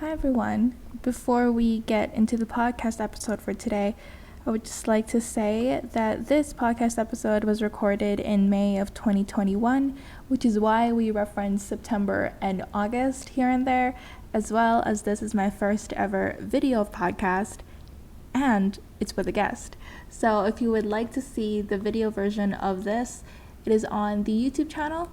Hi everyone. Before we get into the podcast episode for today, I would just like to say that this podcast episode was recorded in May of 2021, which is why we reference September and August here and there, as well as this is my first ever video podcast, and it's with a guest. So if you would like to see the video version of this, it is on the YouTube channel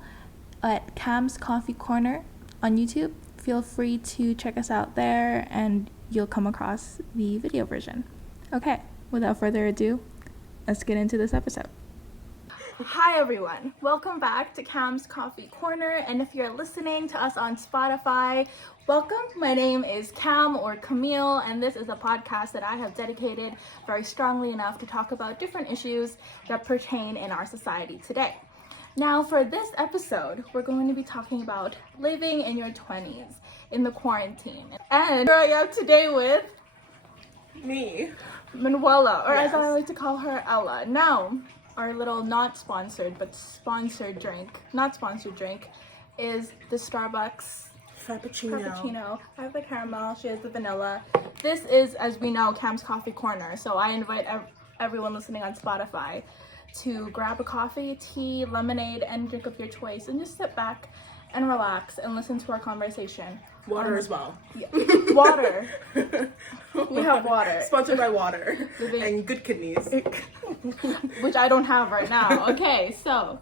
at Cam's Coffee Corner on YouTube. Feel free to check us out there and you'll come across the video version. Okay, without further ado, let's get into this episode. Hi everyone, welcome back to Cam's Coffee Corner, and if you're listening to us on Spotify, welcome. My name is Cam or Camille, and this is a podcast that I have dedicated very strongly enough to talk about different issues that pertain in our society today. Now, for this episode, we're going to be talking about living in your 20s in the quarantine. And here I am today with me, Manuela, or yes, as I like to call her, Ella. Now, our little not sponsored but sponsored drink, not sponsored drink, is the Starbucks Frappuccino. I have the caramel, she has the vanilla. This is, as we know, Cam's Coffee Corner, so I invite everyone listening on Spotify to grab a coffee, tea, lemonade, and drink of your choice, and just sit back and relax and listen to our conversation. Water as well. Yeah. Water. We have water. Sponsored by water and good kidneys. Which I don't have right now. Okay, so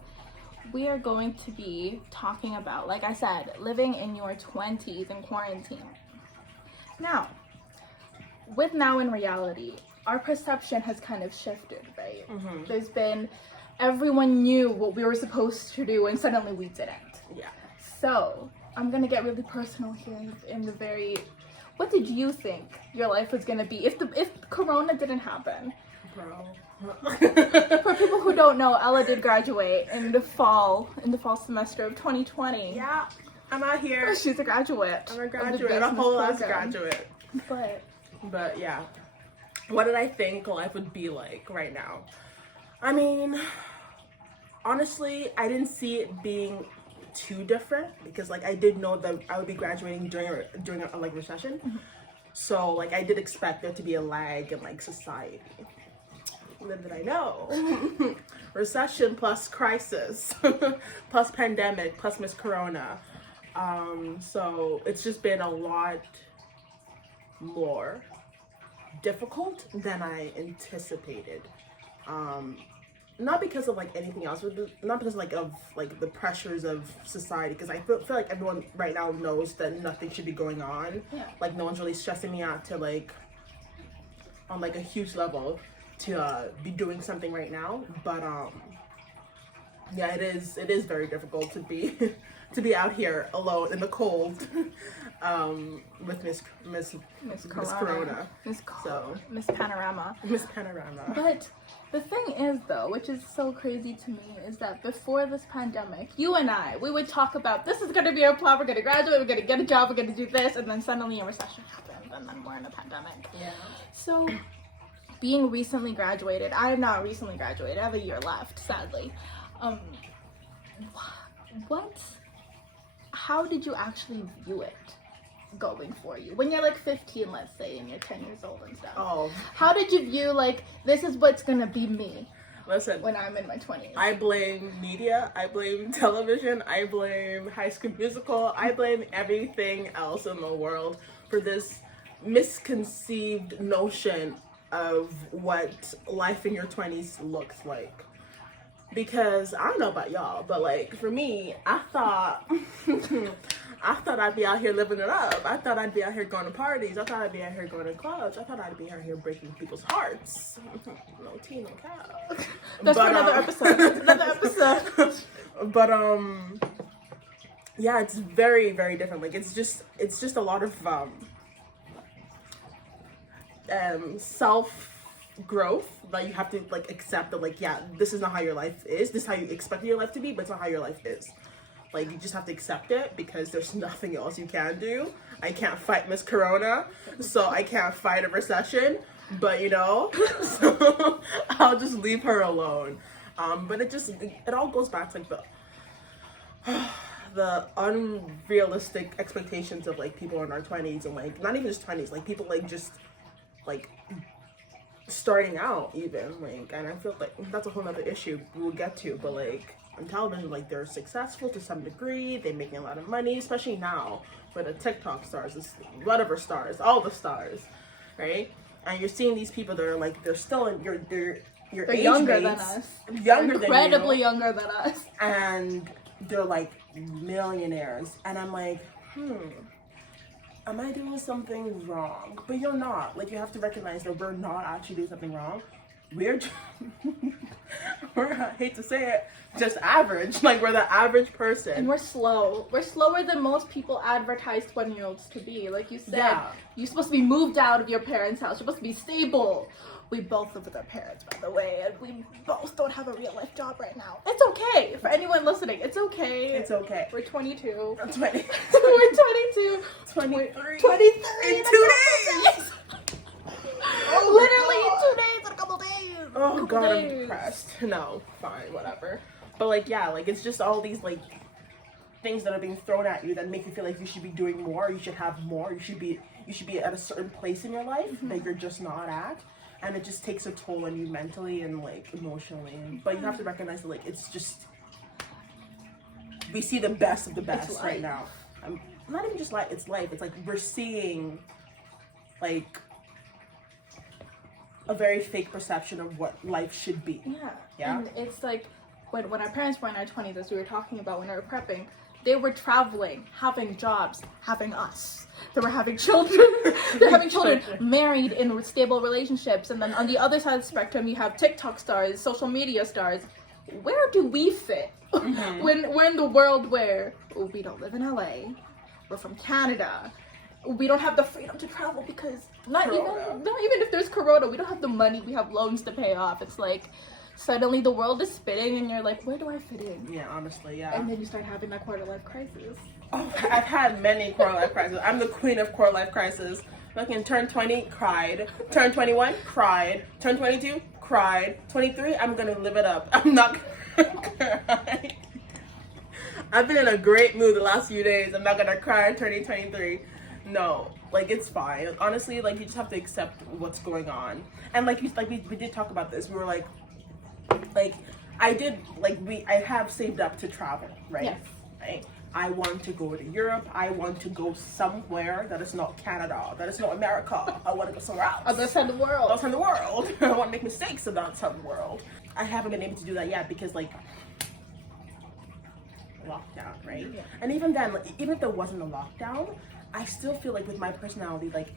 we are going to be talking about, like I said, living in your 20s in quarantine. Now, with now in reality, our perception has kind of shifted, right? Mm-hmm. There's been, everyone knew what we were supposed to do and suddenly we didn't. Yeah. So, I'm gonna get really personal here in the very, what did you think your life was gonna be if Corona didn't happen? Bro. For people who don't know, Ella did graduate in the fall semester of 2020. Yeah, I'm out here. She's a graduate. I'm a graduate, a whole ass graduate. But yeah. What did I think life would be like right now? I mean, honestly, I didn't see it being too different because, like, I did know that I would be graduating during a like recession. Mm-hmm. So, like, I did expect there to be a lag in like society. Little did I know, recession plus crisis, plus pandemic, plus Miss Corona. So it's just been a lot more difficult than I anticipated. Not because of like anything else, not because of the pressures of society, because I feel like everyone right now knows that nothing should be going on. Yeah. Like, no one's really stressing me out to like on like a huge level to be doing something right now. But yeah, it is very difficult to be to be out here alone in the cold with Miss Corona. Miss Panorama. But the thing is, though, which is so crazy to me, is that before this pandemic, you and we would talk about, this is going to be our plan, we're going to graduate, we're going to get a job, we're going to do this, and then suddenly a recession happens, and then we're in a pandemic. Yeah. So, being recently graduated, I am not recently graduated, I have a year left, sadly. How did you actually view it going for you? When you're like 15, let's say, and you're 10 years old and stuff. Oh. How did you view, like, this is what's gonna be me? Listen. When I'm in my 20s. I blame media, I blame television, I blame High School Musical, I blame everything else in the world for this misconceived notion of what life in your 20s looks like. Because I don't know about y'all, but like for me, I thought I'd be out here living it up. I thought I'd be out here going to parties. I thought I'd be out here going to clubs. I thought I'd be out here breaking people's hearts. No tea, no cow. That's for another episode. But yeah, it's very, very different. Like it's just a lot of self growth that you have to like accept that, like, yeah, this is not how your life is, this is how you expect your life to be, but it's not how your life is. Like, you just have to accept it because there's nothing else you can do. I can't fight Miss Corona, so I can't fight a recession, but you know, so I'll just leave her alone. But it all goes back to like the unrealistic expectations of like people in our 20s and like not even just 20s, like people like just like starting out even, like, and I feel like that's a whole other issue we'll get to, but like on television, like they're successful to some degree, they're making a lot of money, especially now for the TikTok stars, whatever stars, all the stars, right? And you're seeing these people that are like, they're still in your age younger mates, than us, incredibly younger than us, and they're like millionaires, and I'm like, am I doing something wrong? But you're not. Like, you have to recognize that we're not actually doing something wrong. We're I hate to say it, just average. Like, we're the average person. And we're slow. We're slower than most people advertise 20-year-olds to be. Like you said, you're supposed to be moved out of your parents' house. You're supposed to be stable. We both live with our parents, by the way, and we both don't have a real life job right now. It's okay. For anyone listening, it's okay. It's okay. We're 22. I'm 20. We're 22. 23. 23 in 2 days. Literally in 2 days, in a couple days. Oh God, I'm depressed. No, fine, whatever. But like, yeah, like it's just all these like things that are being thrown at you that make you feel like you should be doing more, you should have more, you should be at a certain place in your life that you're just not at. And it just takes a toll on you mentally and like emotionally. But you have to recognize that like it's just, we see the best of the best right now. Not even just life, it's life. It's like we're seeing like a very fake perception of what life should be. Yeah. And it's like when our parents were in our 20s, as we were talking about when they were prepping, they were traveling, having jobs, having us. They were having children. They're having children, married in stable relationships. And then on the other side of the spectrum, you have TikTok stars, social media stars. Where do we fit? When we're in the world where we don't live in LA, we're from Canada, we don't have the freedom to travel because not even if there's Corona, we don't have the money, we have loans to pay off. It's like suddenly the world is spinning and you're like, where do I fit in? Yeah, honestly, yeah. And then you start having that quarter-life crisis. Oh, I've had many quarter-life crises. I'm the queen of quarter-life crises. Fucking turn 20, cried. Turn 21, cried. Turn 22, cried. 23, I'm gonna live it up. I'm not gonna cry. I've been in a great mood the last few days. I'm not gonna cry turning 23. No, like it's fine. Honestly, like you just have to accept what's going on. And like we did talk about this. We were like I have saved up to travel, right? Yes. Right. I want to go to Europe. I want to go somewhere that is not Canada, that is not America. I want to go somewhere else. Other side of the world. Other side of the world. I want to make mistakes on that side of the world. I haven't been able to do that yet because like lockdown, right? Yeah. And even then, like, even if there wasn't a lockdown, I still feel like with my personality, like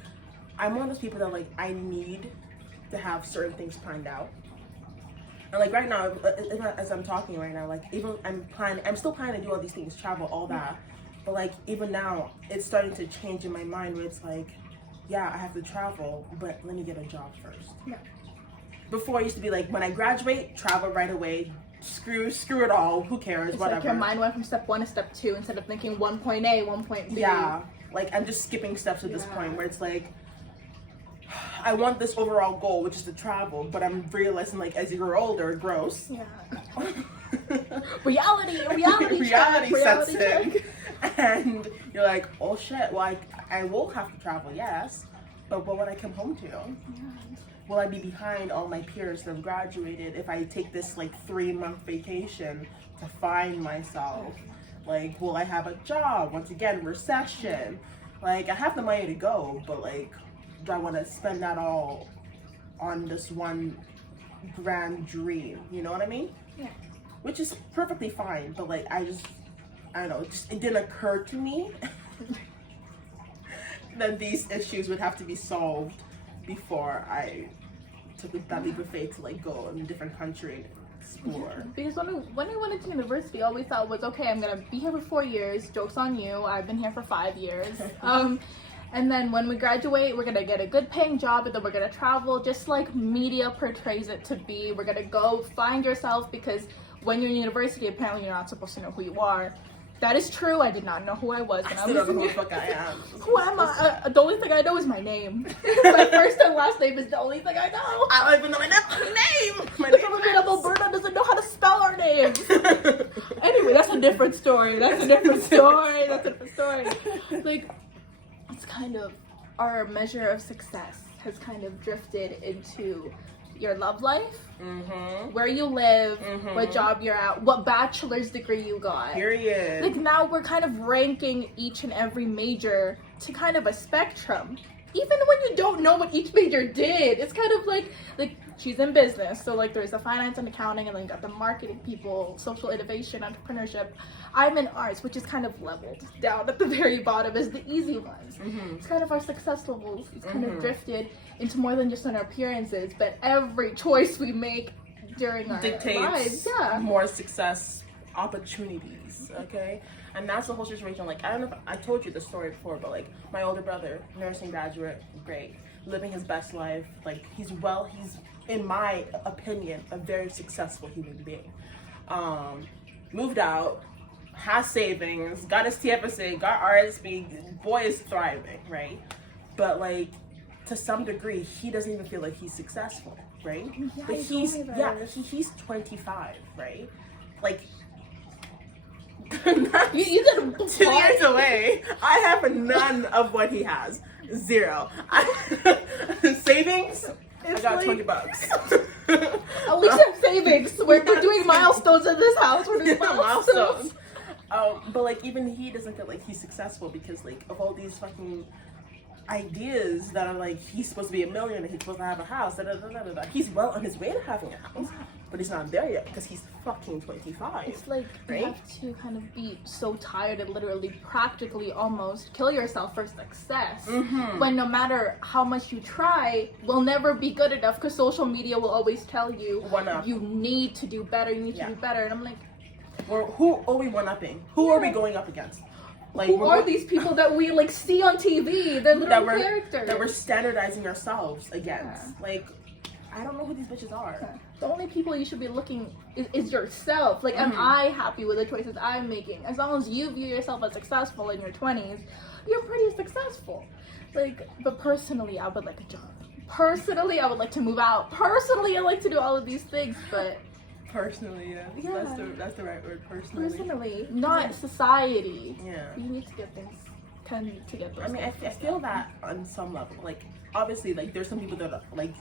I'm one of those people that like I need to have certain things planned out. And like right now, as I'm talking right now, like even I'm still planning to do all these things, travel, all that. But like even now, it's starting to change in my mind where it's like, yeah, I have to travel, but let me get a job first. Yeah. Before I used to be like, when I graduate, travel right away. Screw it all. Who cares? It's whatever. like your mind went from step 1 to step 2 instead of thinking 1 point A, 1 point B. Yeah. Like I'm just skipping steps at this point where it's like, I want this overall goal, which is to travel, but I'm realizing like as you grow older, gross. Yeah. reality sets in, and you're like, oh shit. Well, I will have to travel, yes, but what would I come home to? Yeah. Will I be behind all my peers that have graduated if I take this like 3-month vacation to find myself? Like, will I have a job? Once again, recession. Like, I have the money to go, but like, do I want to spend that all on this one grand dream? You know what I mean? Yeah. Which is perfectly fine, but like, I don't know, it didn't occur to me that these issues would have to be solved before I took that leap of faith to like go in a different country and explore. Because when I went into university, all we thought was, okay, I'm gonna be here for 4 years. Joke's on you. I've been here for 5 years. And then when we graduate, we're gonna get a good paying job, and then we're gonna travel, just like media portrays it to be. We're gonna go find yourself, because when you're in university, apparently you're not supposed to know who you are. That is true. I did not know who I was. I still don't know who the fuck I am. Who am I? The only thing I know is my name. My first and last name is the only thing I know. I don't even know my name. My name is Alberta doesn't know how to spell our names. Anyway, that's a different story. Like, it's kind of our measure of success has kind of drifted into your love life, where you live, what job you're at, what bachelor's degree you got. Period. Like, now we're kind of ranking each and every major to kind of a spectrum. Even when you don't know what each major did, it's kind of like she's in business, so like there's the finance and accounting, and then you got the marketing people, social innovation, entrepreneurship. I'm in arts, which is kind of leveled down at the very bottom as the easy ones. It's kind of our success levels. It's kind of drifted into more than just on our appearances, but every choice we make during our lives, more success opportunities. Okay. And that's the whole situation. Like, I don't know if I told you the story before, but like my older brother, nursing graduate, great, living his best life. Like, he's in my opinion a very successful human being. Moved out, has savings, got his TFSA, got RSP, boy is thriving, right? But like, to some degree, he doesn't even feel like he's successful, right? Yeah, but he's 25, right? Like, you did 2 years away. I have none of what he has. Zero. Savings, I got like, $20. At least I have savings. We're doing milestones in this house. We're doing milestones. But like, even he doesn't feel like he's successful because like of all these fucking ideas that are like, he's supposed to be a millionaire, he's supposed to have a house, he's well on his way to having a house, but he's not there yet because he's fucking 25. It's like, right? You have to kind of be so tired and literally practically almost kill yourself for success, when no matter how much you try, will never be good enough, because social media will always tell you you need to do better, you need to do better. And I'm like, who are we one-upping? Who are we going up against? Like, who are these people that we like see on TV? They're little characters that we're standardizing ourselves against. Like, I don't know who these bitches are. The only people you should be looking is yourself. Like, am I happy with the choices I'm making? As long as you view yourself as successful in your 20s, you're pretty successful. Like, but personally, I would like a job. Personally, I would like to move out. Personally, I like to do all of these things, but personally, that's the right word. Personally, not society. Yeah, you need to get things kind of together. I mean, I feel that on some level. Like, obviously, like there's some people that are like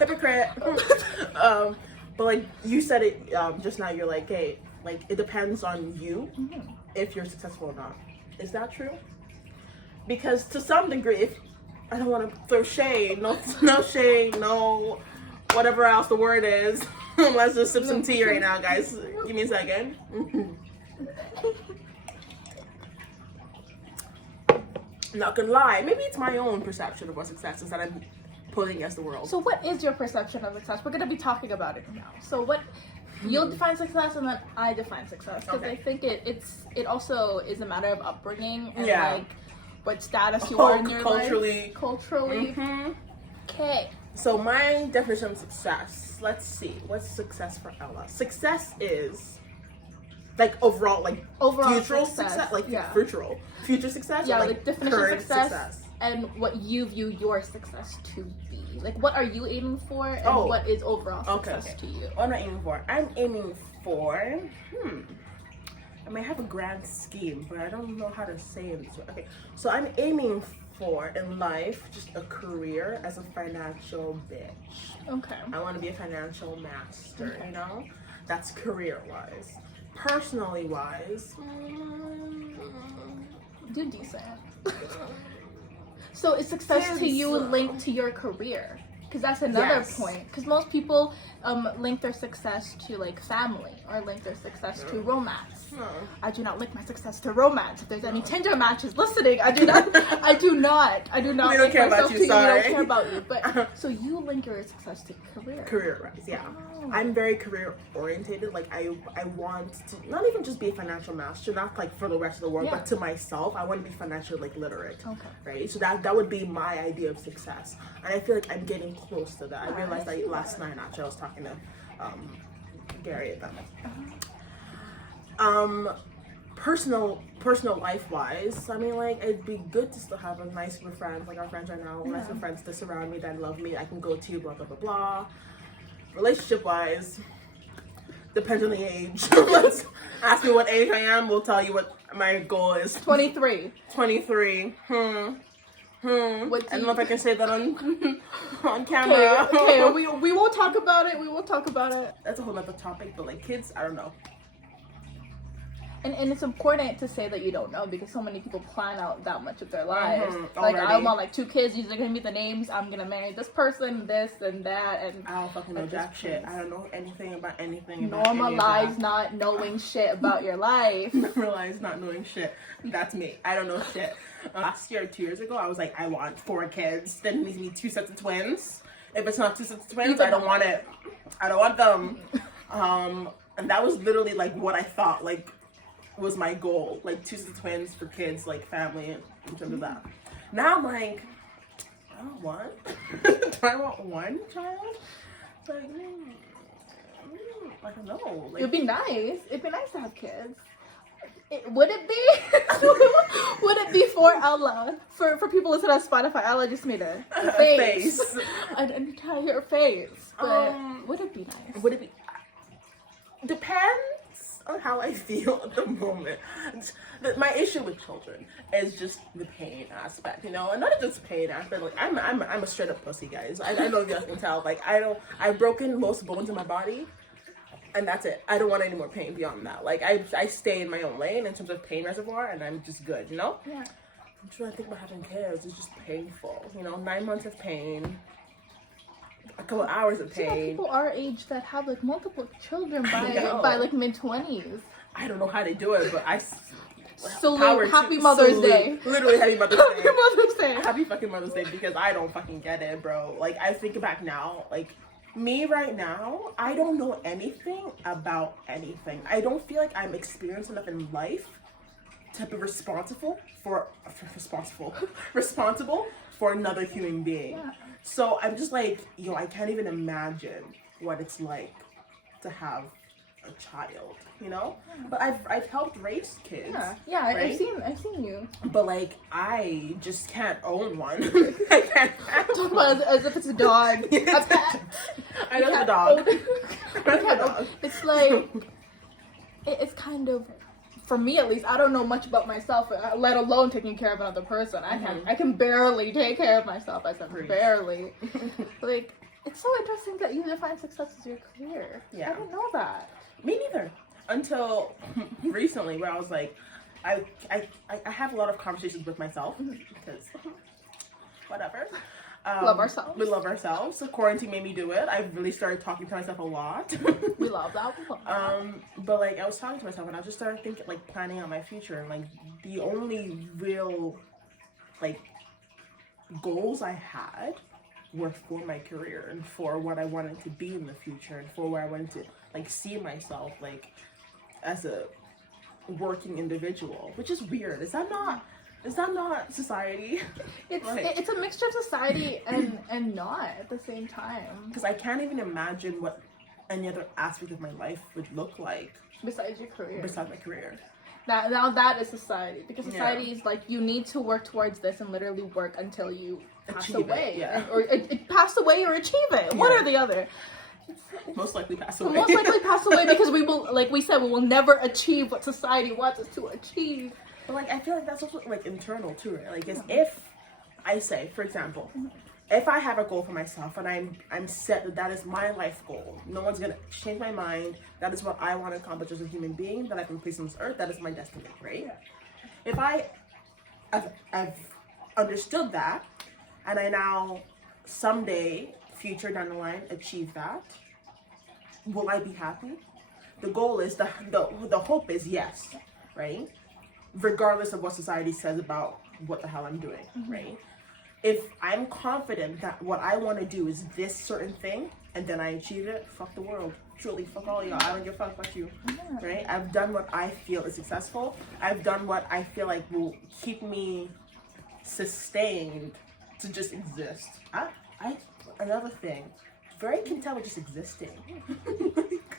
hypocrite. But like you said it just now. You're like, hey, like it depends on you if you're successful or not. Is that true? Because to some degree, if I don't want to throw shade, no shade, no. Whatever else the word is. Let's just sip some tea right now, guys. Give me a second. Not gonna lie, maybe it's my own perception of what success is that I'm putting against the world. So what is your perception of success? We're gonna be talking about it now. So what you'll define success, and then I define success, because I think it also is a matter of upbringing and like what status you are in your life. Culturally. Okay. So my definition of success, let's see, what's success for Ella? Success is like overall future success, like future success. Yeah, or like definition of success and what you view your success to be. Like, what are you aiming for, and what is overall success to you? What am I aiming for? I'm aiming for I may have a grand scheme, but I don't know how to say it this way. Okay, so I'm aiming for in life just a career as a financial bitch. Okay. I want to be a financial master, you know? That's career-wise. Personally-wise, do decent. So is success to you linked to your career? Because that's another point. Because most people link their success to like family, or link their success to romance. I do not link my success to romance. If there's any Tinder matches listening, I do not. We don't care about you. We don't care about you. But so you link your success to career. Career-wise, yeah. I'm very career-oriented. Like I want to not even just be a financial master, not like for the rest of the world, but to myself. I want to be financially like literate. Okay. Right. So that would be my idea of success, and I feel like I'm getting close to that. I realized that last night. Actually, I was talking to Gary about it. Personal life wise, I mean, like, it'd be good to still have a nice group of friends, like our friends right now, nice group of friends that surround me, that love me, I can go to, blah blah blah blah. Relationship wise, depends on the age. Let's ask me what age I am, we'll tell you what my goal is. 23. 23. I don't know if I can say that on camera. Okay, we won't talk about it. We won't talk about it. That's a whole other topic, but like kids, I don't know. And it's important to say that you don't know, because so many people plan out that much of their lives. Like, Already. I want like 2 kids, these are gonna be the names, I'm gonna marry this person, this and that, and I don't fucking know jack shit. I don't know anything about anything. Normalize not knowing shit about your life. Normalize not knowing shit. That's me. I don't know shit. Last year, 2 years ago, I was like, I want 4 kids. Then it needs to be 2 sets of twins. If it's not 2 sets of twins, I don't want it. I don't want them. And that was literally like what I thought, like, was my goal, like 2 sets of twins for kids, like family, in terms of that. Now I'm like, I don't want. Do I want 1 child? Like, I don't know. Like, It'd be nice. It'd be nice to have kids. Would it be? Would it be for Ella? For people listening on Spotify, Ella just made a face. An entire face. But would it be nice? Would it be? Depends on how I feel at the moment. My issue with children is just the pain aspect, you know, and not just pain aspect. Like I'm a straight up pussy, guys. I don't know if you guys can tell. Like I've broken most bones in my body, and that's it. I don't want any more pain beyond that. Like I stay in my own lane in terms of pain reservoir, and I'm just good, you know. Yeah. I'm trying to think about having kids. It's just painful, you know. 9 months of pain. A couple hours of pain. See, people our age that have like multiple children by like mid-20s. I don't know how they do it, but Happy Mother's Day. Literally happy Mother's Day. Happy Mother's Day. Happy fucking Mother's Day, because I don't fucking get it, bro. Like, I think back now, like, me right now, I don't know anything about anything. I don't feel like I'm experienced enough in life to be responsible for another human being. Yeah. So I'm just like, yo, I can't even imagine what it's like to have a child, you know? But I've helped raise kids. Yeah, right? I've seen you. But like, I just can't own one. I can't Talk about it as if it's a dog. A pet. I know it's a dog. It's like, it's kind of, for me at least, I don't know much about myself, let alone taking care of another person. I can barely take care of myself. I said barely. Like, it's so interesting that you define success as your career. Yeah. I didn't know that. Me neither. Until recently, where I was like, I have a lot of conversations with myself, because whatever. Love ourselves. We love ourselves. So quarantine made me do it. I really started talking to myself a lot. We love that. But like, I was talking to myself, and I just started thinking, like, planning out my future. And like, the only real, like, goals I had were for my career and for what I wanted to be in the future, and for where I wanted to, like, see myself, like, as a working individual, which is weird. Is that not society? It's a mixture of society and not at the same time. Because I can't even imagine what any other aspect of my life would look like besides your career. Besides my career. That is society, because society is like, you need to work towards this and literally work until you pass away, or it pass away or achieve it. One or the other. Most likely pass away. Most likely pass away, because we will, like we said, we will never achieve what society wants us to achieve. But like, I feel like that's also like internal too, right? Like, if I say, for example, if I have a goal for myself and I'm set that is my life goal, no one's gonna change my mind. That is what I want to accomplish as a human being, that I can place on this earth. That is my destiny, right? If I've understood that, and I now someday, future down the line, achieve that, will I be happy? The goal is the hope is yes, right? Regardless of what society says about what the hell I'm doing, right? If I'm confident that what I want to do is this certain thing, and then I achieve it, fuck the world. Truly, fuck all y'all. I don't give a fuck about you, right? I've done what I feel is successful. I've done what I feel like will keep me sustained to just exist. Another thing, very content with just existing.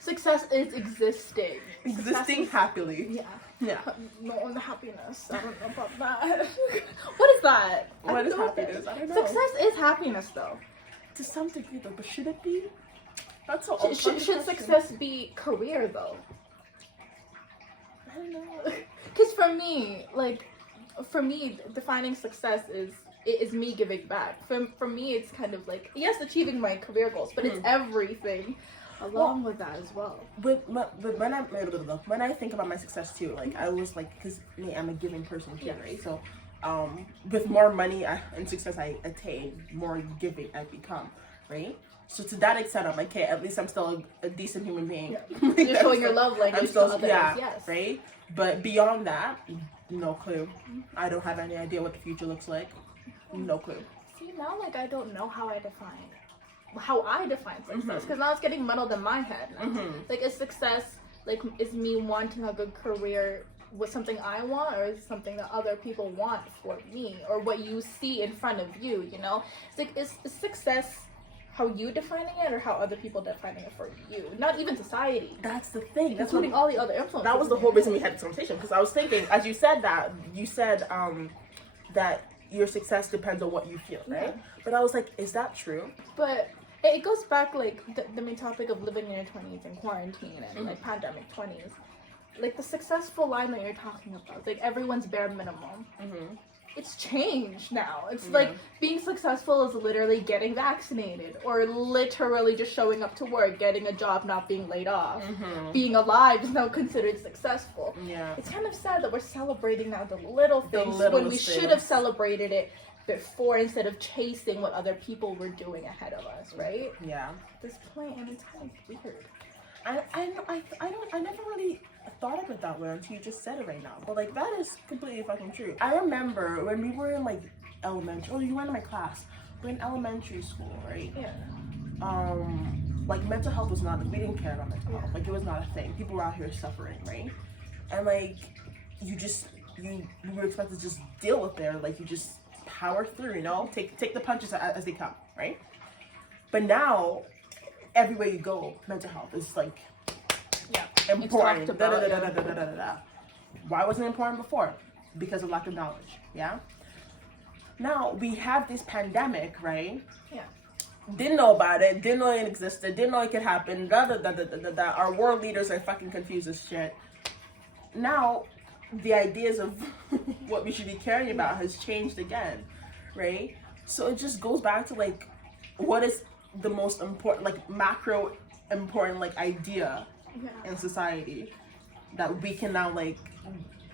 Success is existing. Existing happily. Yeah. Yeah. No unhappiness. I don't know about that. What is that? What is happiness? I don't know. Success is happiness, though. To some degree, though, but should it be? That's so. Should success be career, though? I don't know. Because for me, defining success is me giving back. For me, it's kind of like, yes, achieving my career goals, but it's everything along with that as well. But when I think about my success too, like I was like, because me, I'm a giving person too, right? So, with more money and success I attain, more giving I become, right? So to that extent, I'm like, okay, at least I'm still a decent human being. Yeah. You're showing your love language to others, yes. Right? But beyond that, no clue. I don't have any idea what the future looks like. No clue. See, now, like, I don't know how I define success, because now it's getting muddled in my head now. Like, is success, like, is me wanting a good career with something I want, or is it something that other people want for me, or what you see in front of you, you know? It's like, is success how you defining it, or how other people defining it for you? Not even society. That's the thing. That's including all the other influences. That was the whole reason we had this conversation, because I was thinking, as you said that your success depends on what you feel, right? Yeah. But I was like, is that true? But it goes back, like, the main topic of living in your 20s and quarantine and, like, pandemic 20s. Like, the successful line that you're talking about, like, everyone's bare minimum. It's changed now. It's like being successful is literally getting vaccinated, or literally just showing up to work, getting a job, not being laid off. Being alive is now considered successful. Yeah. It's kind of sad that we're celebrating now the little things when we should have celebrated it before, instead of chasing what other people were doing ahead of us, right? Yeah. At this point, and it's kind of weird. I never really thought of it that way until you just said it right now. But like, that is completely fucking true. I remember when we were in like elementary, you went to my class. We're in elementary school, right? Yeah. Like mental health was not, we didn't care about mental health. Like it was not a thing. People were out here suffering, right? And like, you were expected to just deal with it, like you just power through, you know? Take the punches as they come, right? But now, everywhere you go, mental health is like important. Why wasn't it important before? Because of lack of knowledge. Yeah. Now we have this pandemic, right? Yeah. Didn't know about it. Didn't know it existed. Didn't know it could happen. Our world leaders are fucking confused as shit. Now, the ideas of what we should be caring about has changed again, right? So it just goes back to like, what is the most important, like macro important, like idea in society that we can now like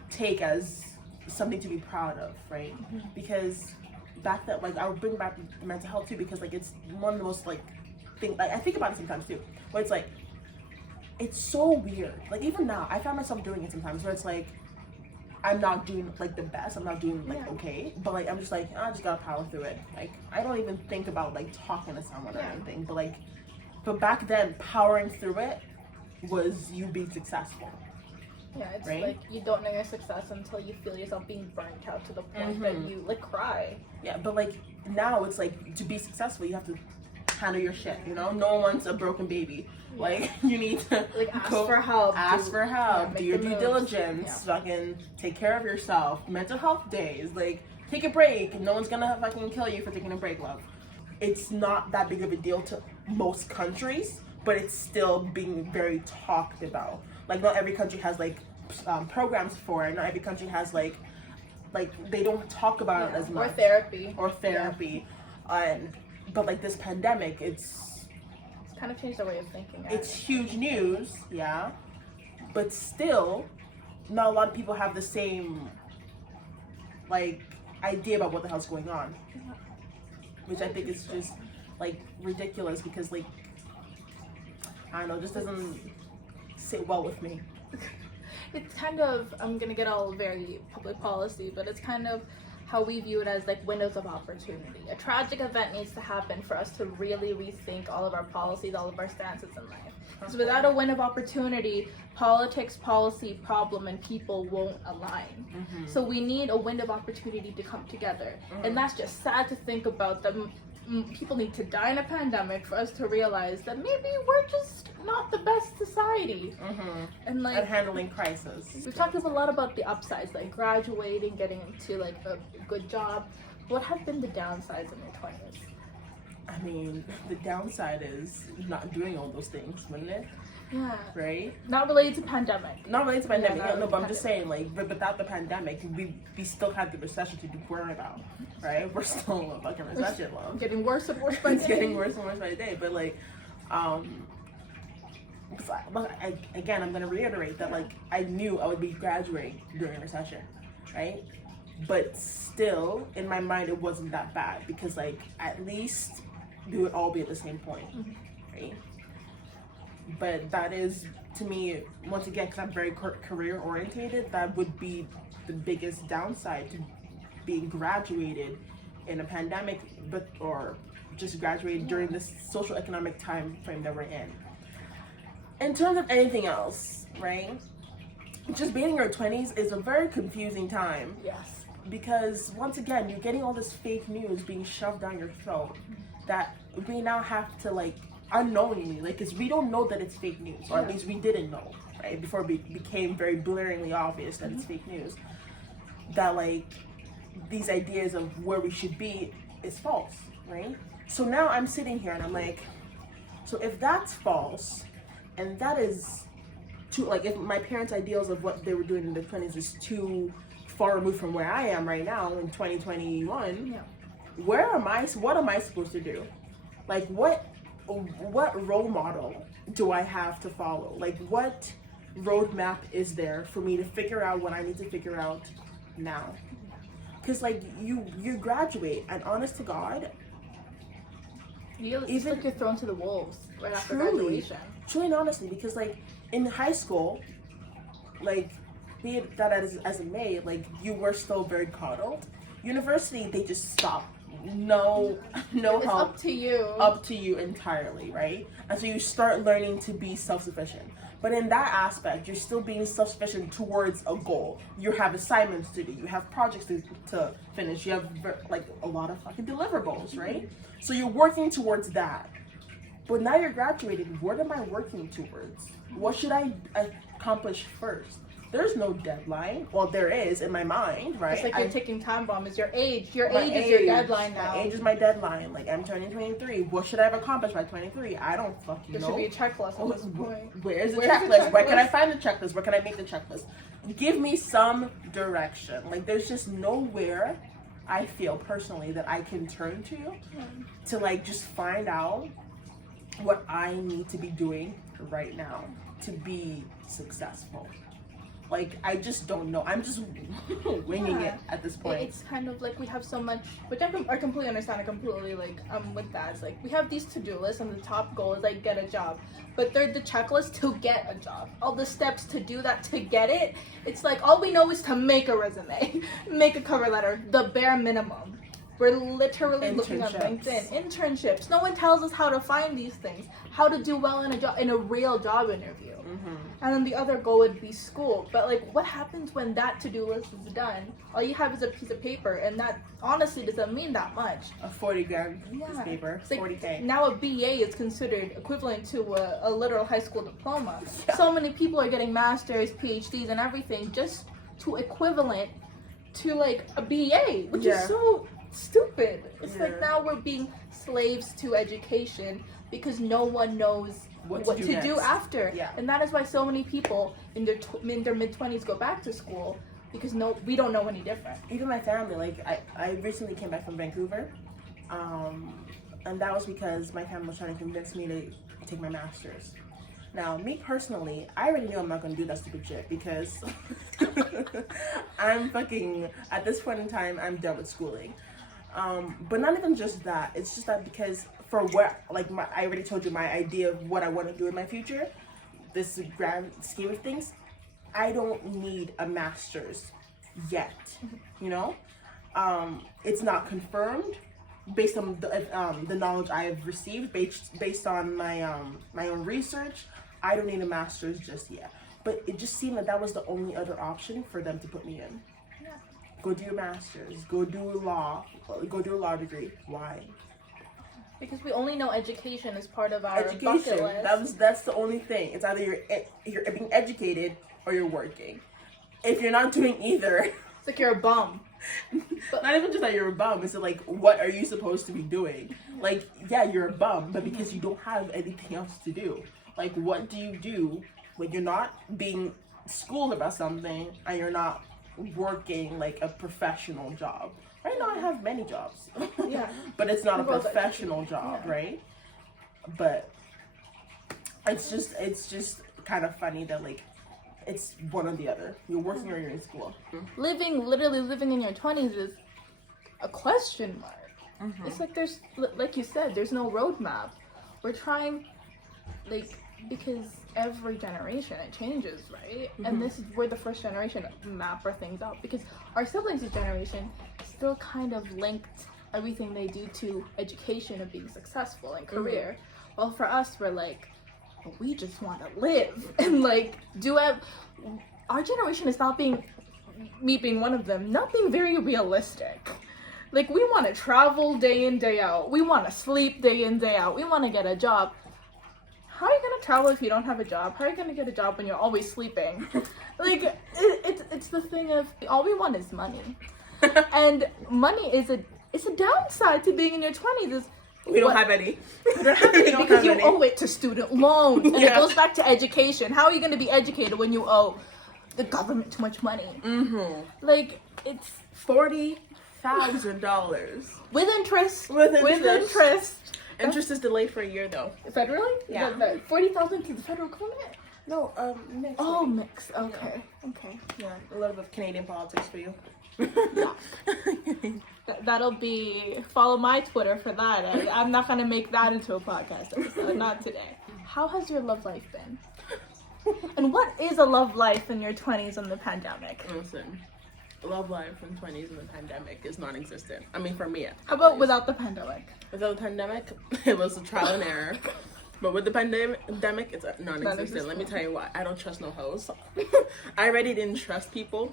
take as something to be proud of, right? Because back then, like, I would bring back mental health too, because like it's one of the most like thing, like I think about it sometimes too, where it's like, it's so weird. Like even now, I found myself doing it sometimes where it's like, I'm not doing like the best, I'm not doing like okay, but like I'm just like, I just gotta power through it. Like I don't even think about like talking to someone or anything, but back then, powering through it was you being successful. Yeah, it's right? Like you don't know your success until you feel yourself being burnt out to the point that you like cry. Yeah, but like now it's like, to be successful you have to handle your shit, you know? No one wants a broken baby. Like you need to like ask for help. Do your due diligence, fucking take care of yourself. Mental health days, like take a break. No one's gonna fucking kill you for taking a break, love. It's not that big of a deal to most countries, but it's still being very talked about. Like not every country has like programs for it. Not every country has like they don't talk about it as much. Or therapy. But like this pandemic, it's kind of changed the way of thinking. It's huge news, yeah, but still, not a lot of people have the same like idea about what the hell's going on, which I think is just like ridiculous, because like I don't know, just doesn't sit well with me. It's kind of, I'm gonna get all very public policy, but it's kind of how we view it as like windows of opportunity. A tragic event needs to happen for us to really rethink all of our policies, all of our stances in life. Because without a window of opportunity, politics, policy, problem, and people won't align. So we need a window of opportunity to come together. And that's just sad to think about that people need to die in a pandemic for us to realize that maybe we're just not the best society. And like, at handling crisis. We've talked a lot about the upsides, like graduating, getting into like a good job. What have been the downsides in your 20s? I mean, the downside is not doing all those things, wouldn't it? Yeah. Right? Not related to pandemic. Not related to pandemic. Yeah, no, but I'm just saying, like, without the pandemic, we still had the recession to worry about, right? We're still in a fucking recession, love. Getting worse and worse by the day. It's getting worse and worse by the day. But like, again, I'm gonna reiterate that like I knew I would be graduating during a recession, right? But still, in my mind, it wasn't that bad because like at least we would all be at the same point, right? But that is, to me, once again, because I'm very career orientated, that would be the biggest downside to being graduated in a pandemic, or just graduated during this social economic time frame that we're in. In terms of anything else, right? Just being in your 20s is a very confusing time. Yes. Because once again, you're getting all this fake news being shoved down your throat that we now have to like unknowingly, like, because we don't know that it's fake news, or at least we didn't know, right, before it became very blaringly obvious that it's fake news, that like these ideas of where we should be is false, right? So now I'm sitting here and I'm like, so if that's false, and that is too, like, if my parents' ideals of what they were doing in their 20s is too far removed from where I am right now in 2021, what am I supposed to do? Like, what role model do I have to follow? Like, what roadmap is there for me to figure out what I need to figure out now? Because like you graduate, and honest to God, It's like you're thrown to the wolves right after graduation. Truly and honestly, because like in high school, like be it that as a maid, like you were still very coddled. University, they just stop. No it's help. Up to you entirely, right? And so you start learning to be self-sufficient. But in that aspect, you're still being self-sufficient towards a goal. You have assignments to do. You have projects to finish. You have like a lot of fucking deliverables, right? So you're working towards that. But now you're graduating. What am I working towards? What should I accomplish first? There's no deadline. Well, there is in my mind, right? It's like your ticking time bomb is your age. Your age is your deadline now. My age is my deadline. Like, I'm turning 23. What should I have accomplished by 23? I don't fucking know. There should be a checklist at this point. Where's the checklist? Where can I find the checklist? Where can I make the checklist? Give me some direction. Like, there's just nowhere I feel personally that I can turn to like just find out what I need to be doing right now to be successful. Like, I just don't know. I'm just winging it at this point. It's kind of like we have so much, which I completely understand. I completely like with that. It's like we have these to-do lists, and the top goal is like get a job, but they're the checklist to get a job. All the steps to do that to get it. It's like all we know is to make a resume, make a cover letter, the bare minimum. We're literally looking at LinkedIn internships. No one tells us how to find these things, how to do well in a real job interview. And then the other goal would be school. But like, what happens when that to-do list is done? All you have is a piece of paper, and that honestly doesn't mean that much. A 40 gram piece of paper, like 40K. Now a BA is considered equivalent to a literal high school diploma. Yeah. So many people are getting masters, PhDs, and everything just to equivalent to like a BA, which is so stupid. It's like now we're being slaves to education because no one knows what to do after. And that is why so many people in their mid-20s go back to school, because we don't know any different. Even my family, like I recently came back from Vancouver, and that was because my family was trying to convince me to take my master's. Now, me personally, I already knew I'm not going to do that stupid shit because I'm fucking, at this point in time, I'm done with schooling. But not even just that, it's just that because for what, like, I already told you my idea of what I want to do in my future, this grand scheme of things, I don't need a master's yet, you know? It's not confirmed based on the knowledge I have received, based on my own research. I don't need a master's just yet. But it just seemed like that was the only other option for them to put me in. Yeah. Go do your master's. Go do law. Go do a law degree. Why? Because we only know education as part of our bucket list. That's the only thing. It's either you're being educated or you're working. If you're not doing either, it's like you're a bum. But not even just that you're a bum. It's like, what are you supposed to be doing? Like, yeah, you're a bum, but because you don't have anything else to do. Like, what do you do when you're not being schooled about something and you're not working like a professional job? Right now, I have many jobs. Yeah. But it's not a professional job, right? But it's just kind of funny that like it's one or the other. You're working or you're in school. Literally living in your 20s is a question mark. Mm-hmm. It's like there's, like you said, there's no roadmap. We're trying, like, because every generation it changes, right? Mm-hmm. And we're the first generation to map our things out, because our siblings' generation still kind of linked everything they do to education and being successful and career. Mm-hmm. Well, for us, we're like, we just want to live and like our generation is not being, me being one of them, not being very realistic. Like, we want to travel day in, day out. We want to sleep day in, day out. We want to get a job. How are you going to travel if you don't have a job? How are you going to get a job when you're always sleeping? Like, it's the thing of, all we want is money. And money is a downside to being in your 20s. We don't have any. Because you owe it to student loans. And it goes back to education. How are you going to be educated when you owe the government too much money? Mm-hmm. Like, it's $40,000. With interest. With interest. Interest is delayed for a year, though. Federally? Yeah. $40,000 to the federal government? No, mixed. Oh, mixed. Okay. Yeah. Okay. Yeah, a little bit of Canadian politics for you. Yeah. That'll be, follow my Twitter for that. I'm not going to make that into a podcast episode. Not today. How has your love life been? And what is a love life in your 20s in the pandemic? Listen, love life in 20s in the pandemic is non-existent. I mean, for me. How about without the pandemic? Without the pandemic, it was a trial and error. But with the pandemic, it's non-existent. Let me tell you what, I don't trust no hoes. I already didn't trust people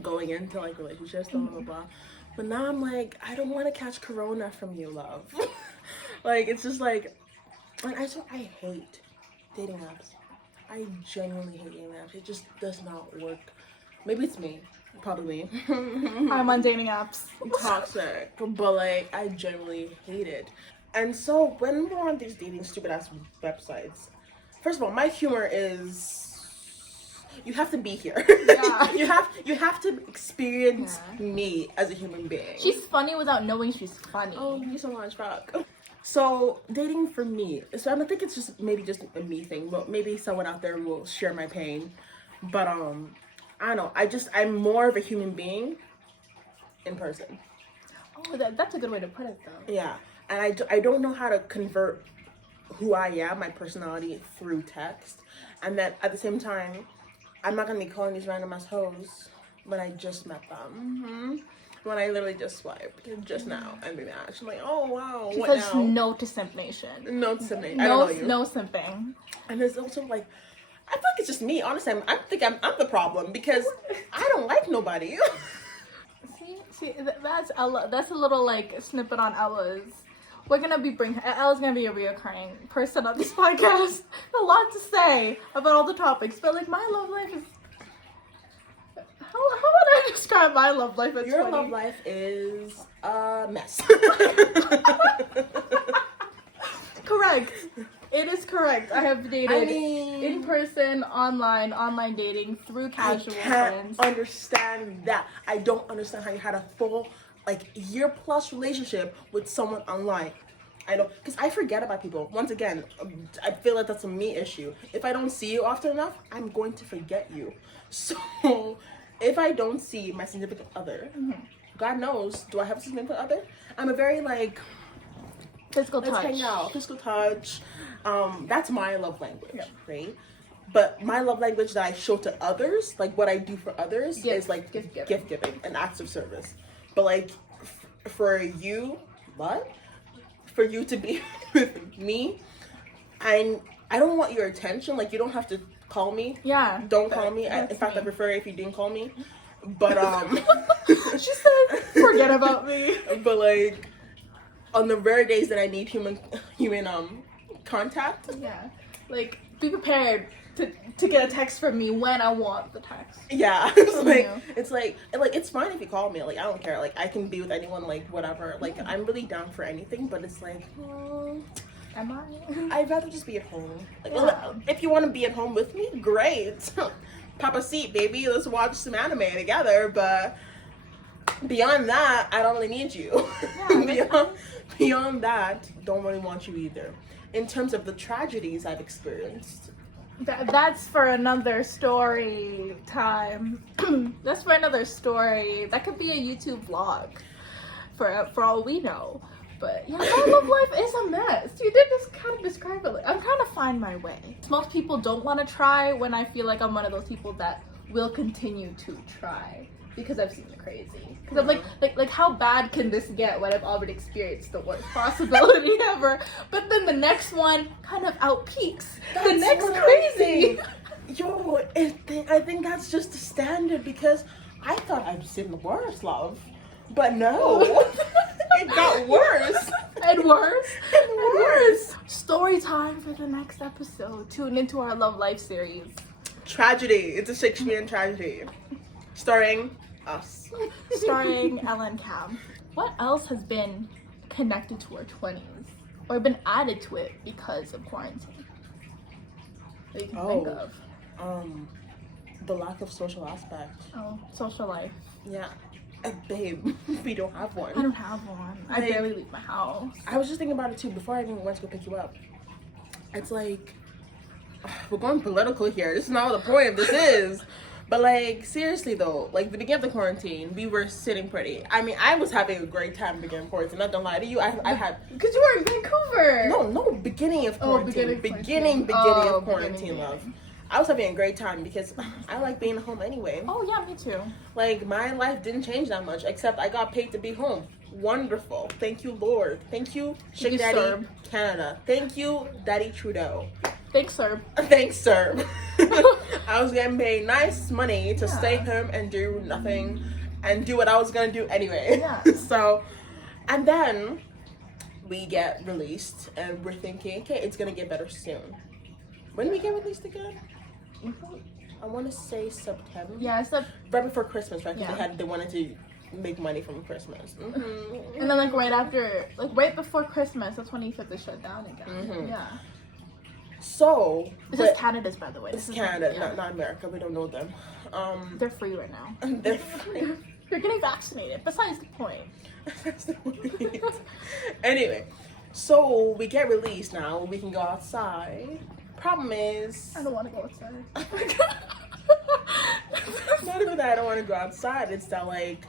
going into like relationships, blah, blah, blah. But now I'm like, I don't want to catch corona from you, love. Like, it's just like, and I hate dating apps. I genuinely hate dating apps. It just does not work. Maybe it's me. Probably. I'm on dating apps. Toxic. But like, I genuinely hate it. And so when we're on these dating stupid ass websites, first of all, my humor is, you have to be here. Yeah. you have to experience me as a human being. She's funny without knowing she's funny. Oh, thank you so much, fuck. So dating for me, so I don't think it's just a me thing. But maybe someone out there will share my pain. But I don't know. I'm more of a human being in person. Oh, that's a good way to put it, though. Yeah, and I don't know how to convert who I am, my personality, through text, and then at the same time, I'm not gonna be calling these random ass hoes when I just met them. Mm-hmm. When I literally just swiped just now and be matched. I'm like, oh wow, she what says now? No to simp nation. No to simp nation. I don't know you. No simping. And there's also like, I feel like it's just me. Honestly, I think I'm the problem because I don't like nobody. See, that's Ella. That's a little like snippet on Ella's. We're gonna be Ella's gonna be a reoccurring person on this podcast. A lot to say about all the topics, but like my love life is. How would I describe my love life at 20? Your love life is a mess. Correct. It is correct. I have dated in person, online dating, through casual friends. I can't understand that. I don't understand how you had a full, like, year-plus relationship with someone online. I don't, because I forget about people. Once again, I feel like that's a me issue. If I don't see you often enough, I'm going to forget you. So, if I don't see my significant other, God knows, do I have a significant other? I'm a very, like, physical touch. Let's hang out. Physical touch. That's my love language, right? But my love language that I show to others, like what I do for others, is like gift giving and acts of service. But like, for you, for you to be with me, I don't want your attention. Like, you don't have to call me. Yeah. Don't call me. In fact, I prefer it if you didn't call me. But she said, forget about me. But like, on the rare days that I need human contact. Yeah. Like, be prepared to get a text from me when I want the text. Yeah. It's like it's fine if you call me. Like, I don't care. Like, I can be with anyone. Like, whatever. Like, I'm really down for anything. But it's like, am I? I'd rather just be at home. Like, if you want to be at home with me, great. Pop a seat, baby. Let's watch some anime together. But beyond that, I don't really need you. Yeah, beyond that, don't really want you either. In terms of the tragedies I've experienced, that's for another story time. That's for another story. That could be a YouTube vlog, for all we know. But yeah, my love life is a mess. You did just kind of describe it. I'm trying to find my way. Most people don't want to try when I feel like I'm one of those people that will continue to try because I've seen the crazy. Because I'm like how bad can this get when I've already experienced the worst possibility ever? But then the next one kind of outpeaks the next crazy. Yo, I think that's just the standard because I thought I'd seen the worst, love. But no, it got worse. And worse. And worse. Story time for the next episode. Tune into our Love Life series. Tragedy. It's a Shakespearean tragedy. Starring us. Starring Ellen Cam. What else has been connected to our 20s? Or been added to it because of quarantine? That you can think of? The lack of social aspect. Oh, social life. Yeah. Babe, we don't have one. I don't have one. I barely leave my house. I was just thinking about it too before I even went to go pick you up. It's like, we're going political here. This is not what the point of this is. But like, seriously though, like the beginning of the quarantine, we were sitting pretty. I mean, I was having a great time beginning of quarantine. Not gonna lie to you, I had. Because you were in Vancouver. No, beginning of quarantine. Beginning of quarantine, love. I was having a great time because I like being home anyway. Oh yeah, me too. Like, my life didn't change that much, except I got paid to be home. Wonderful. Thank you, Lord. Thank you, Sugar Daddy Serb. Canada. Thank you, Daddy Trudeau. Thanks, Serb. Thanks, Serb. I was getting paid nice money to stay home and do nothing and do what I was going to do anyway. Yeah. So, and then we get released and we're thinking, okay, it's going to get better soon. When did we get released again? I want to say September. Yeah, it's right before Christmas, right? Because they wanted to make money from Christmas. Mm-hmm. And then right before Christmas, that's when he said they shut down again. Mm-hmm. Yeah. So this is Canada's, by the way. This is Canada, not America. We don't know them. They're free right now. They're free. You're getting vaccinated. Besides the point. That's the point. Anyway, so we get released now. We can go outside. Problem is, I don't want to go outside. Not even that I don't want to go outside. It's that like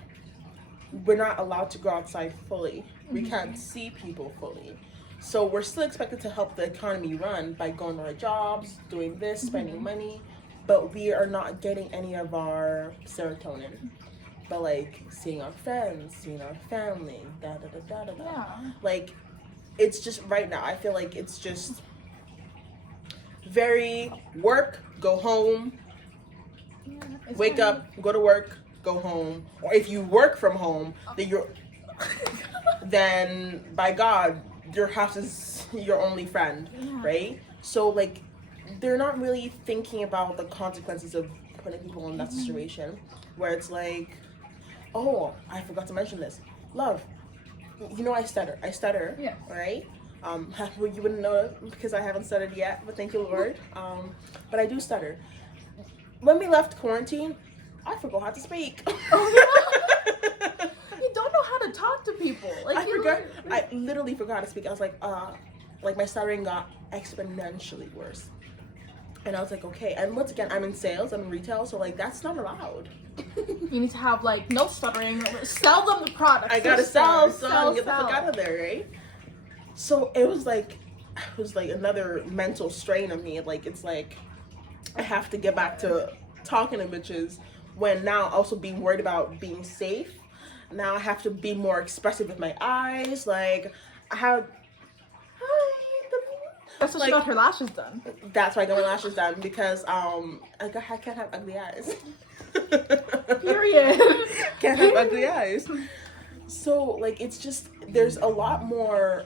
we're not allowed to go outside fully. Mm-hmm. We can't see people fully. So we're still expected to help the economy run by going to our jobs, doing this, spending money, but we are not getting any of our serotonin. But like seeing our friends, seeing our family, Yeah. Like, it's just right now. I feel like it's just very work, go home, wake up, go to work, go home. Or if you work from home, then by God, your house is your only friend, right? So like, they're not really thinking about the consequences of putting people in that situation, where it's like, oh, I forgot to mention this, love. You know I stutter. Yeah. Right? You wouldn't know it because I haven't stuttered yet, but thank you, Lord. But I do stutter. When we left quarantine, I forgot how to speak. You don't know how to talk to people. Like, I literally forgot to speak. I was like my stuttering got exponentially worse. And I was like, okay. And once again, I'm in sales, I'm in retail, so like that's not allowed. You need to have like no stuttering. Sell them the product. I gotta sell, get the fuck out of there, right? So it was like another mental strain on me. Like, it's like I have to get back to talking to bitches when now also being worried about being safe. Now I have to be more expressive with my eyes. Like, That's why she got her lashes done. That's why I got my lashes done, because I can't have ugly eyes. Period. Can't have ugly eyes. So, like, it's just, there's a lot more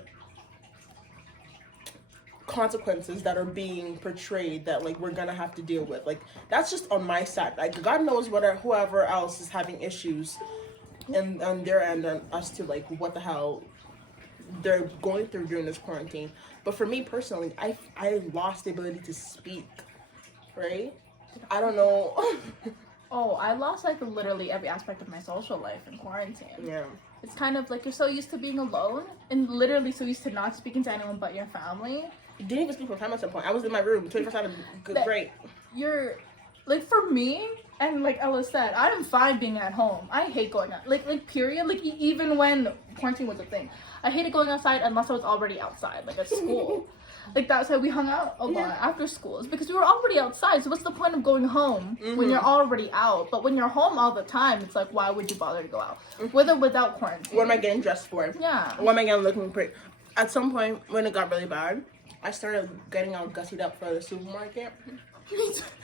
consequences that are being portrayed that, like, we're gonna have to deal with. Like, that's just on my side. Like, God knows whoever else is having issues and on their end, and us to, like, what the hell they're going through during this quarantine. But for me personally, I lost the ability to speak, right? I don't know. Oh, I lost, like, literally every aspect of my social life in quarantine. Yeah. It's kind of like you're so used to being alone and literally so used to not speaking to anyone but your family. Didn't even speak for time at some point. I was in my room 24/7. Great. You're, like, for me, and like Ella said, I'm fine being at home. I hate going out. Like period. Like, even when quarantine was a thing, I hated going outside unless I was already outside, like at school. Like, that's why we hung out a lot after school, is because we were already outside. So what's the point of going home when you're already out? But when you're home all the time, it's like, why would you bother to go out? With or without quarantine. What am I getting dressed for? Yeah. What am I getting looking pretty? At some point, when it got really bad, I started getting all gussied up for the supermarket.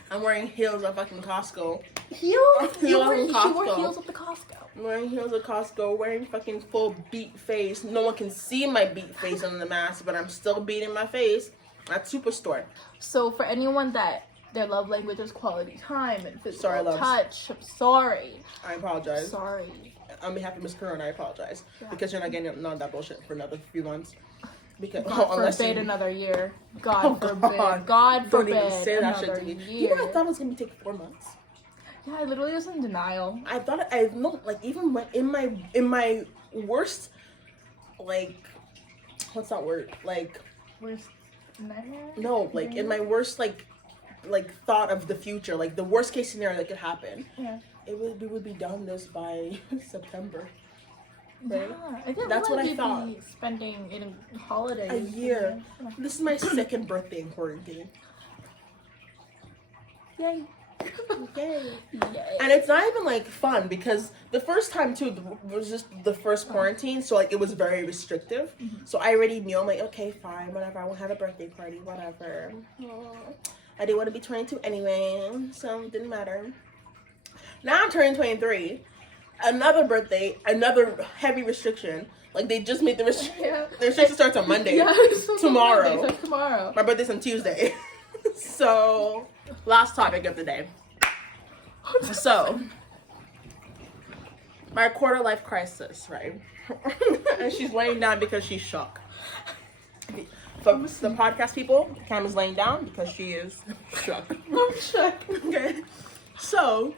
I'm wearing heels at fucking Costco. Heels? You Heels wore in Costco. heels at the Costco. I'm wearing heels at Costco, wearing fucking full beat face. No one can see my beat face under the mask, but I'm still beating my face at Superstore. So for anyone that their love language is quality time and physical touch, I'm sorry. I apologize. Sorry. On behalf of Miss Corona, I apologize. Yeah. Because you're not getting none of that bullshit for another few months. Because God forbid another year. God forbid. God Don't forbid even say that shit another to me. year. You know, I thought it was gonna take 4 months. Yeah, I literally was in denial. I thought I no, like, even when in my worst, like, what's that word? Like, Worst nightmare? no, like in my worst like thought of the future, like the worst case scenario that could happen. Yeah. We would be done this by September. Right? Yeah, I didn't That's what I realize thought. we'd be spending in holidays. A year. This is my second birthday in quarantine. Yay. Yay. Yay. And it's not even like fun, because the first time too was just the first quarantine, so like it was very restrictive. So I already knew, I'm like, okay, fine, whatever, I won't have a birthday party, whatever. I didn't want to be 22 anyway, so it didn't matter. Now I'm turning 23. Another birthday, another heavy restriction. Like, they just made the restriction. Yeah. The restriction starts on Monday. Yeah, so tomorrow. Monday, so tomorrow. My birthday's on Tuesday. So, last topic of the day. So, my quarter life crisis, right? And she's laying down because she's shook. For the podcast people, Cam is laying down because she is shook. I'm shook. Okay. So,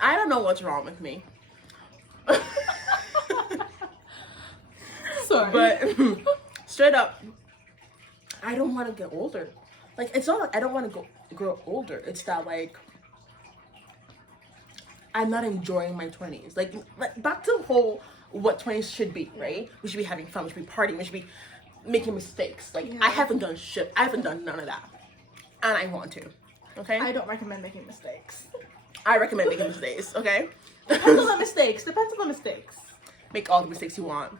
I don't know what's wrong with me. Sorry. But, straight up, I don't want to get older. Like, it's not like I don't want to grow older. It's that, like, I'm not enjoying my 20s. Like back to the whole what 20s should be, right? We should be having fun. We should be partying. We should be making mistakes. Like, I haven't done shit. I haven't done none of that. And I want to. Okay? I don't recommend making mistakes. I recommend making mistakes, okay? Depends on the mistakes. Depends on the mistakes. Make all the mistakes you want.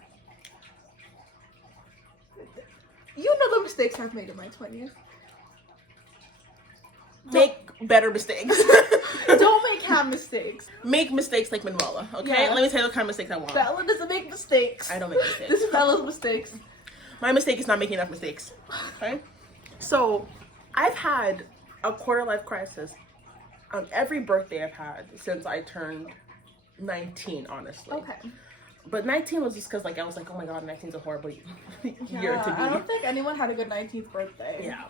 You know the mistakes I've made in my 20s. Make better mistakes. Don't make ham mistakes. Make mistakes like Manuela, okay? Yeah. Let me tell you the kind of mistakes I want. Bella doesn't make mistakes. I don't make mistakes. This is Bella's mistakes. My mistake is not making enough mistakes. Okay? So, I've had a quarter life crisis on every birthday I've had since I turned 19, honestly. Okay. But 19 was just because, like, I was like, oh my god, 19 is a horrible year to be. I don't think anyone had a good 19th birthday. Yeah.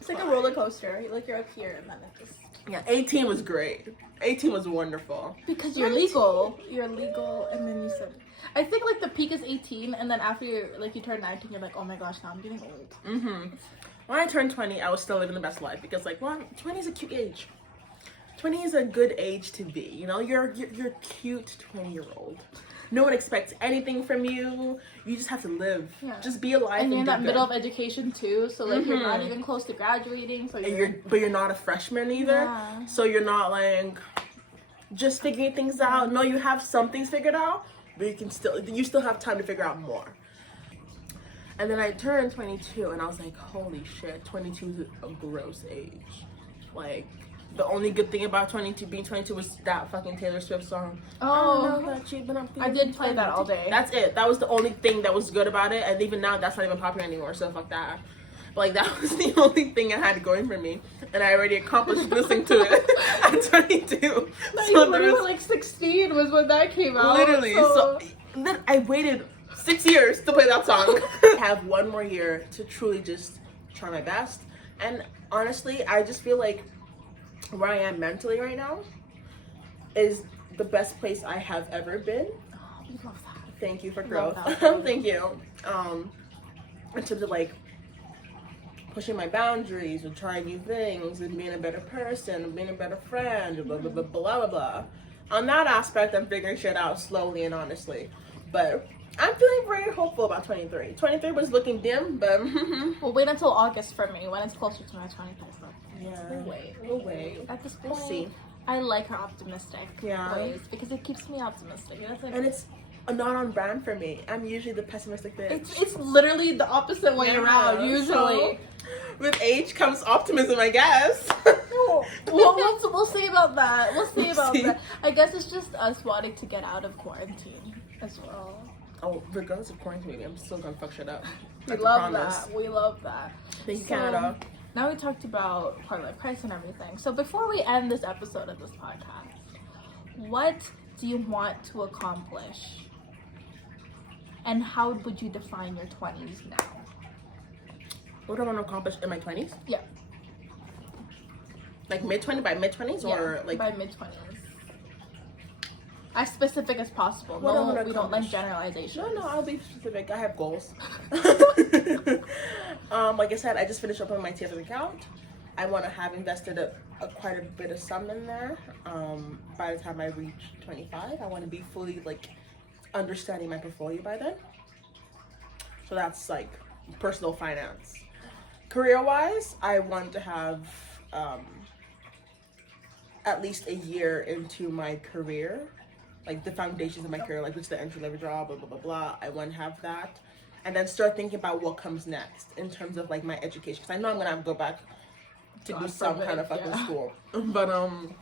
It's like a roller coaster. Like, you're up here and then it just... Yeah, 18 was great. 18 was wonderful. Because you're legal. You're legal, and then you said... I think, like, the peak is 18, and then after you turn 19, you're like, oh my gosh, now I'm getting old. Mm-hmm. When I turned 20, I was still living the best life because, like, well, 20 is a cute age. 20 is a good age to be. You know, you're cute 20-year-old. No one expects anything from you. You just have to live. Yeah. Just be alive. And you're in that good. middle of education too, so like you're not even close to graduating. So but you're not a freshman either. Yeah. So you're not like just figuring things out. No, you have some things figured out, but you still have time to figure out more. And then I turned 22 and I was like, holy shit, 22 is a gross age. Like, the only good thing about being 22 was that fucking Taylor Swift song. Oh, I did play that all day. That's it. That was the only thing that was good about it. And even now, that's not even popular anymore. So fuck that. But like, that was the only thing I had going for me, and I already accomplished listening to it at 22. No, so you were like 16 was when that came out. Literally. So then I waited 6 years to play that song. I have one more year to truly just try my best. And honestly, I just feel like where I am mentally right now is the best place I have ever been. Oh, we love that. Thank you for growth. Thank you. In terms of like pushing my boundaries and trying new things and being a better person and being a better friend and blah blah blah blah blah blah. On that aspect, I'm figuring shit out slowly and honestly. But I'm feeling very hopeful about 23. 23 was looking dim, but well, wait until August for me when it's closer to my 23rd birthday. Yeah, We'll wait. At this point, we'll see. I like her optimistic ways because it keeps me optimistic. And it's not on brand for me. I'm usually the pessimistic bitch. It's literally the opposite way around. Usually, so, with age comes optimism, I guess. we'll see about that. We'll see about that. I guess it's just us wanting to get out of quarantine as well. Oh, regardless of quarantine, I'm still gonna fuck shit up. We love that. We love that. Thank you, Canada. Now we talked about quarter-life crisis and everything. So before we end this episode of this podcast, what do you want to accomplish? And how would you define your 20s now? What do I want to accomplish in my 20s? Yeah. Like by mid-20s or like... by mid-20s. As specific as possible. No, we don't like generalizations. No, I'll be specific. I have goals. Like I said, I just finished opening my savings account. I want to have invested quite a bit of sum in there. By the time I reach 25, I want to be fully like understanding my portfolio by then. So that's like personal finance. Career-wise, I want to have at least a year into my career, like the foundations of my career, like what's the entry-level job, blah, blah, blah, blah. I want to have that. And then start thinking about what comes next in terms of like my education. Because I know I'm going to have to go back to do some kind of fucking school. But am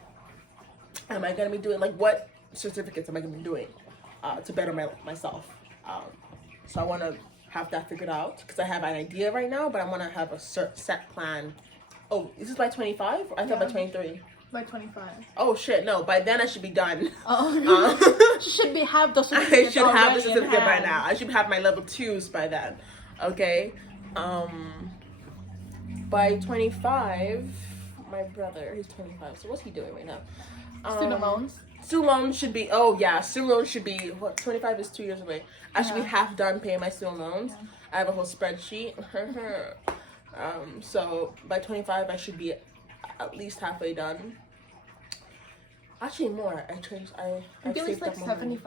I going to be doing, like, what certificates am I going to be doing to better myself? So I want to have that figured out because I have an idea right now, but I want to have a set plan. Oh, is this by 25? I thought by 23. By 25. Oh shit, no. By then I should be done. Oh, should have the certificate. I should have the certificate by now. I should have my level 2s by then. Okay. By 25, my brother, he's 25. So what's he doing right now? Student loans. Student loans should be. Oh yeah, student loans should be. What? 25 is 2 years away. I should be half done paying my student loans. Yeah. I have a whole spreadsheet. So by 25, I should be at least halfway done. Actually, more. I feel it's like 75%,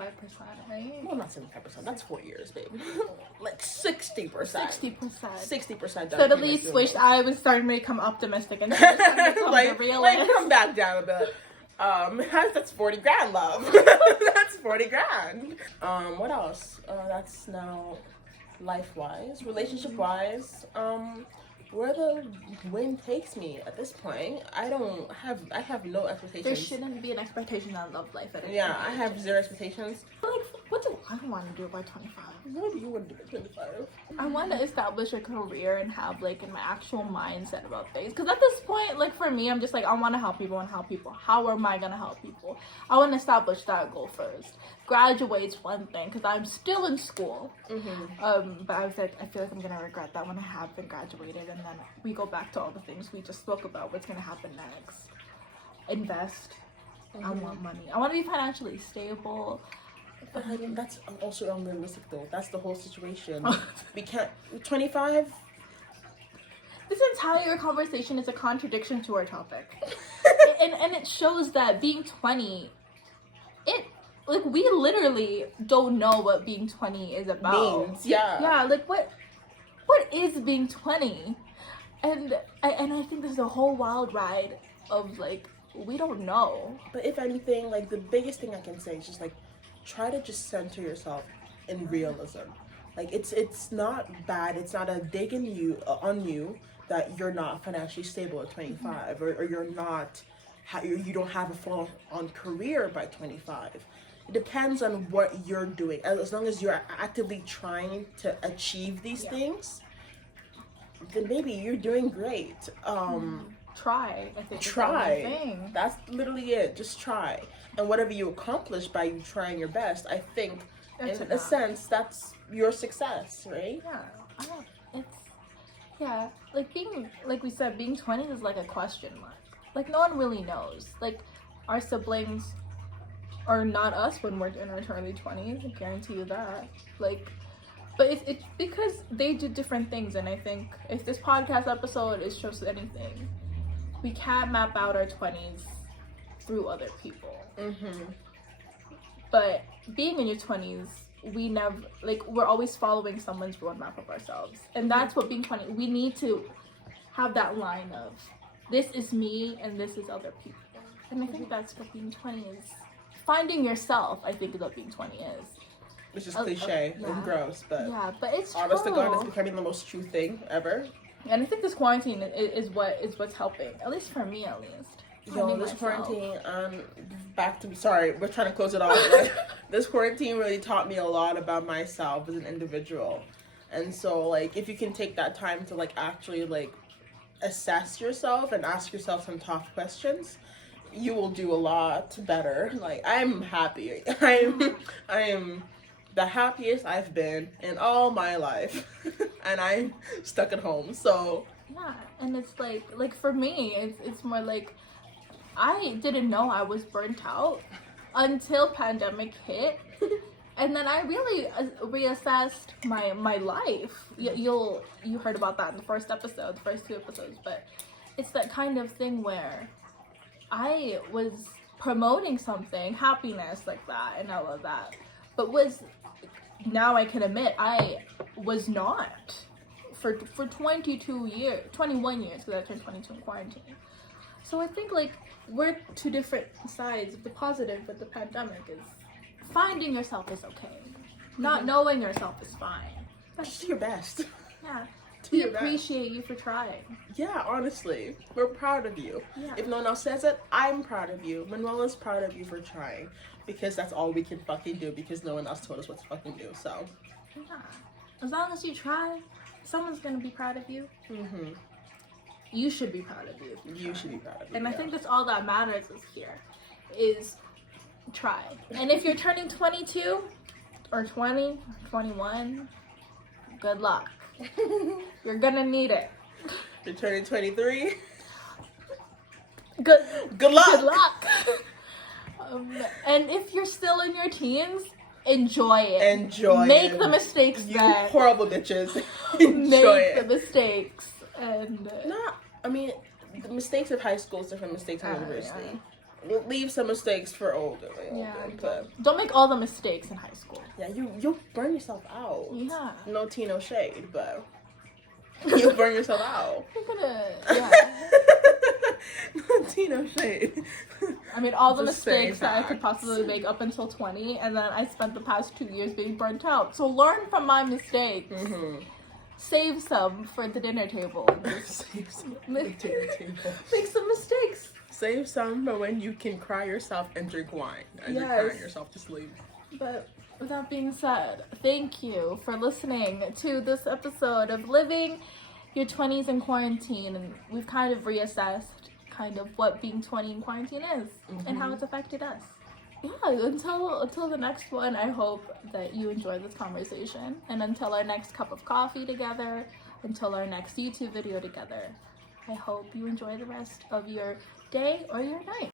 right? Well, not 75%. That's 4 years, babe. Like 60%. 60% done. So at least wish I was starting to become optimistic and starting to become like, realist. Like, come back down a bit. That's 40 grand, love. That's 40 grand. What else? That's now life-wise, relationship-wise. Where the wind takes me at this point, I have no expectations. There shouldn't be an expectation on love life at all. Yeah, I have zero expectations. Like, what do I want to do by 25? What do you want to do by 25? I want to establish a career and have like an actual mindset about things. Because at this point, like for me, I'm just like, I want to help people and help people. How am I going to help people? I want to establish that goal first. Graduate's one thing because I'm still in school. Mm-hmm. But I feel like I'm going to regret that when I have been graduated and then we go back to all the things we just spoke about. What's going to happen next? Invest. Mm-hmm. I want money. I want to be financially stable. But I mean, that's also unrealistic though. That's the whole situation. We can't. 25. This entire conversation is a contradiction to our topic, and it shows that being 20, like we literally don't know what being 20 is about. Means, yeah. Yeah, like what is being 20, and I think this is a whole wild ride of like we don't know. But if anything, like the biggest thing I can say is just like. Try to just center yourself in realism. Like, it's not bad. It's not a dig in you on you that you're not financially stable at 25, or you're not, you don't have a full on career by 25. It depends on what you're doing. As long as you're actively trying to achieve these things, then maybe you're doing great. Try. I think try. That's literally it. Just try. And whatever you accomplish by you trying your best, I think, in a sense, that's your success, right? Yeah. Like we said, being 20 is like a question mark. Like, no one really knows. Like, our siblings are not us when we're in our early 20s. I guarantee you that. Like, but it's because they do different things, and I think if this podcast episode is shows anything, we can't map out our 20s through other people. But being in your 20s, we never, like, we're always following someone's roadmap of ourselves. And that's what being 20, we need to have that line of, this is me and this is other people. And I think that's what being 20 is. Finding yourself, I think, is what being 20 is. Which is cliche and gross, but it's honest true. to God, it's becoming the most true thing ever. And I think this quarantine is what's helping, at least for me, at least. Yo, this quarantine, sorry, we're trying to close it off, but this quarantine really taught me a lot about myself as an individual. And so, like, if you can take that time to, like, actually, like, assess yourself and ask yourself some tough questions, you will do a lot better. Like, I'm happy. I am the happiest I've been in all my life. And I'm stuck at home, so. Yeah, and it's like for me, it's more like, I didn't know I was burnt out until pandemic hit. And then I really reassessed my life. You heard about that in the first episode, the first 2 episodes, but it's that kind of thing where I was promoting something, happiness like that and all of that, but now I can admit I was not for 21 years, because I turned 22 in quarantine. So I think, like, we're 2 different sides. The positive with the pandemic is finding yourself is okay. Not knowing yourself is fine. Just do your best. Yeah. We appreciate you for trying. Yeah, honestly. We're proud of you. Yeah. If no one else says it, I'm proud of you. Manuela's proud of you for trying. Because that's all we can fucking do, because no one else told us what to fucking do, so. Yeah. As long as you try, someone's gonna be proud of you. You should be proud of you. You should be proud of you. And I think that's all that matters is try. And if you're turning 22 or 20 or 21, good luck. You're gonna need it. You're turning 23. Good luck. Good luck. And if you're still in your teens, enjoy it. Make the mistakes. You horrible bitches. Make the mistakes. And I mean, the mistakes of high school is different mistakes in university. Leave some mistakes for older. But don't make all the mistakes in high school. Yeah, you'll burn yourself out. Yeah. No tea, no shade, but you'll burn yourself out. No tea, no shade. I mean, all the mistakes that I could possibly make up until 20, and then I spent the past 2 years being burnt out. So learn from my mistakes. Save some for the dinner table. Save some for the dinner table. Make some mistakes. Save some for when you can cry yourself and drink wine. And you're crying yourself to sleep. But with that being said, thank you for listening to this episode of Living Your 20s in Quarantine. And we've kind of reassessed kind of what being 20 in quarantine is and how it's affected us. Yeah, until the next one, I hope that you enjoy this conversation. And until our next cup of coffee together, until our next YouTube video together, I hope you enjoy the rest of your day or your night.